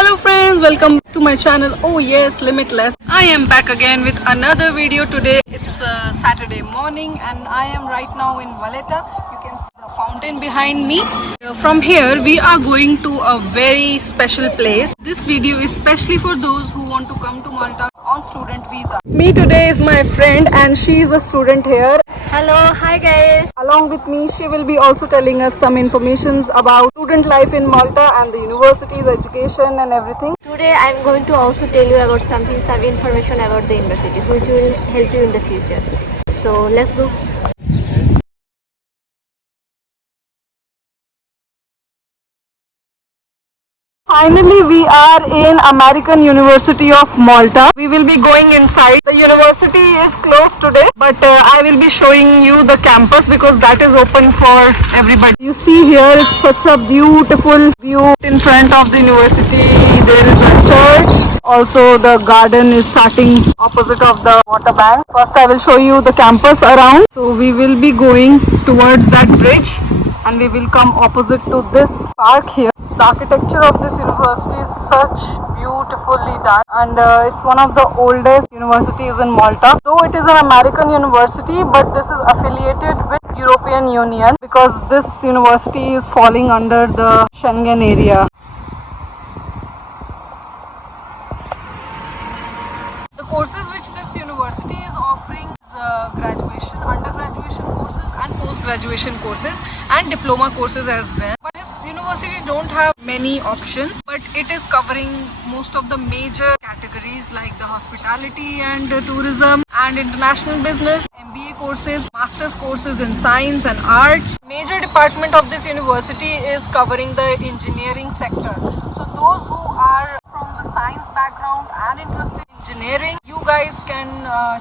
Hello friends, welcome to my channel. Oh yes, Limitless. I am back again with another video today. It's Saturday morning and I am right now in Valletta. You can see the fountain behind me. From here we are going to a very special place. This video is especially for those who want to come to Malta on student visa. Me today is my friend and she is a student here. Hello, hi guys. Along with me, she will be also telling us some informations about student life in Malta and the university's education and everything. Today I'm going to also tell you about some information about the university which will help you in the future. So let's go. Finally, we are in American University of Malta. We will be going inside. The university is closed today, but I will be showing you the campus because that is open for everybody. You see here, it's such a beautiful view in front of the university. There is a church. Also, the garden is starting opposite of the water bank. First, I will show you the campus around. So, we will be going towards that bridge and we will come opposite to this park here. The architecture of this university is such beautifully done and it's one of the oldest universities in Malta. Though it is an American university, but this is affiliated with European Union because this university is falling under the Schengen area. The courses which this university is offering is graduation, undergraduation courses and post-graduation courses and diploma courses as well. But this university don't have many options, but it is covering most of the major categories like the hospitality and tourism and international business, MBA courses, master's courses in science and arts. Major department of this university is covering the engineering sector. So those who are from the science background and interested in engineering, you guys can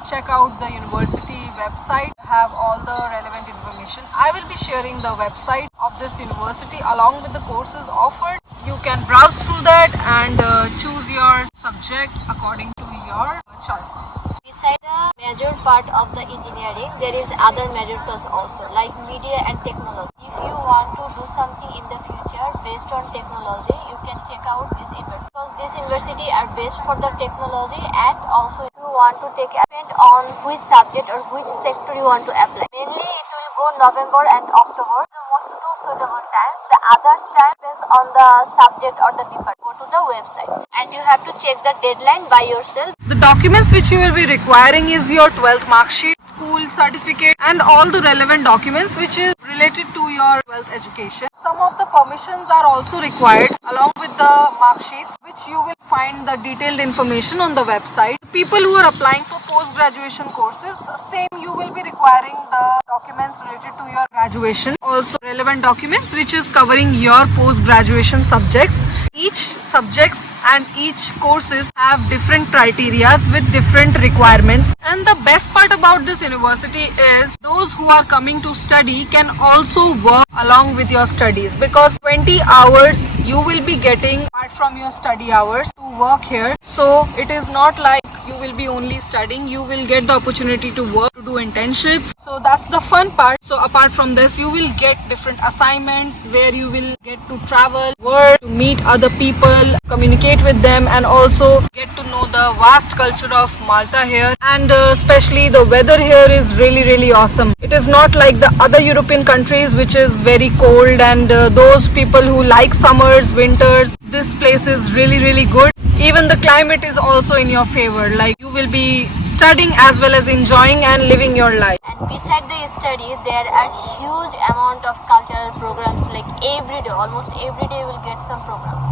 check out the university website, have all the relevant information. I will be sharing the website of this university along with the courses offered. You can browse through that and choose your subject according to your choices. Beside the major part of the engineering, there is other major course also like media and technology. If you want to do something in the future based on technology, you can check out this university because this university are based for the technology and also if you want to take depend on which subject or which sector you want to apply. Mainly it will go November and October, the most two suitable times. The others time depends on the subject or the department. Go to the website and you have to check the deadline by yourself. The documents which you will be requiring is your 12th mark sheet, school certificate and all the relevant documents which is related to your 12th education. Some of the permissions are also required along with the mark sheets which you will find the detailed information on the website. People who are applying for post-graduation courses, same you will be requiring the documents related to your graduation. Also relevant documents which is covering your post-graduation subjects. Each subjects and each courses have different criterias with different requirements. And the best part about this university is those who are coming to study can also work along with your studies because 20 hours you will be getting apart from your study hours to work here. So it is not like you will be only studying, you will get the opportunity to work, to do internships. So that's the fun part. So apart from this, you will get different assignments where you will get to travel, work, to meet other people, communicate with them and also get to know the vast culture of Malta here. And especially the weather here is really awesome. It is not like the other European countries which is very cold and those people who like summers, winters, this place is really good. Even the climate is also in your favor, like you will be studying as well as enjoying and living your life. And beside the study, there are huge amount of cultural programs like every day, almost every day you will get some programs.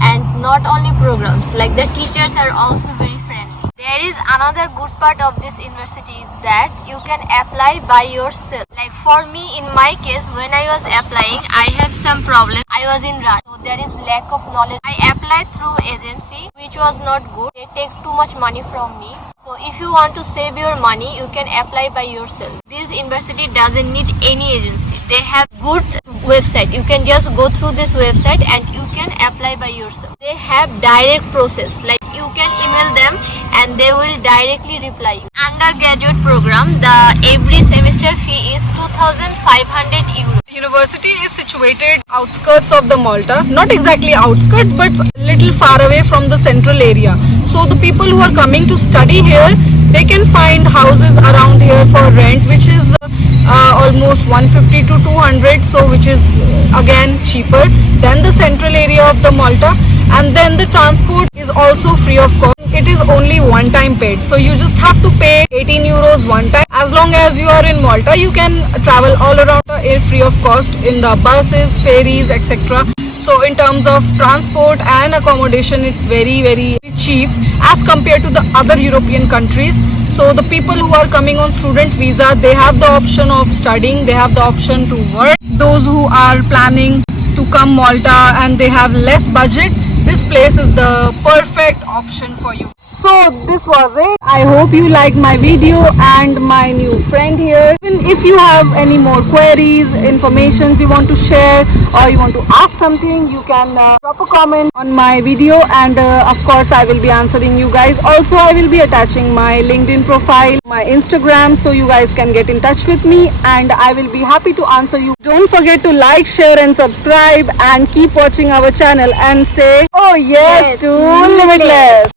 And not only programs, like the teachers are also very friendly. There is another good part of this university is that you can apply by yourself. Like for me, in my case, when I was applying, I have some problem. I was in rush. So there is lack of knowledge. I applied through agency, which was not good. They take too much money from me. So if you want to save your money, you can apply by yourself. This university doesn't need any agency. They have good website. You can just go through this website and you can apply by yourself. They have direct process. Like you can email them and and they will directly reply you. Undergraduate program, the every semester fee is 2,500 euro. University is situated outskirts of the Malta, not exactly outskirts but little far away from the central area. So the people who are coming to study here, they can find houses around here for rent, which is almost 150 to 200, so which is again cheaper than the central area of the Malta. And then the transport is also free of cost. It is only one time paid, so you just have to pay 18 euros one time. As long as you are in Malta, you can travel all around free of cost in the buses, ferries, etc. So in terms of transport and accommodation, it's very cheap as compared to the other European countries. So the people who are coming on student visa, they have the option of studying, they have the option to work. Those who are planning to come Malta and they have less budget, this place is the perfect option for you. So this was it. I hope you liked my video and my new friend here. Even if you have any more queries, informations you want to share, or you want to ask something, you can drop a comment on my video, and of course I will be answering you guys. Also, I will be attaching my LinkedIn profile, my Instagram, so you guys can get in touch with me and I will be happy to answer you. Don't forget to like, share and subscribe, and keep watching our channel and say, oh yes, to Limitless.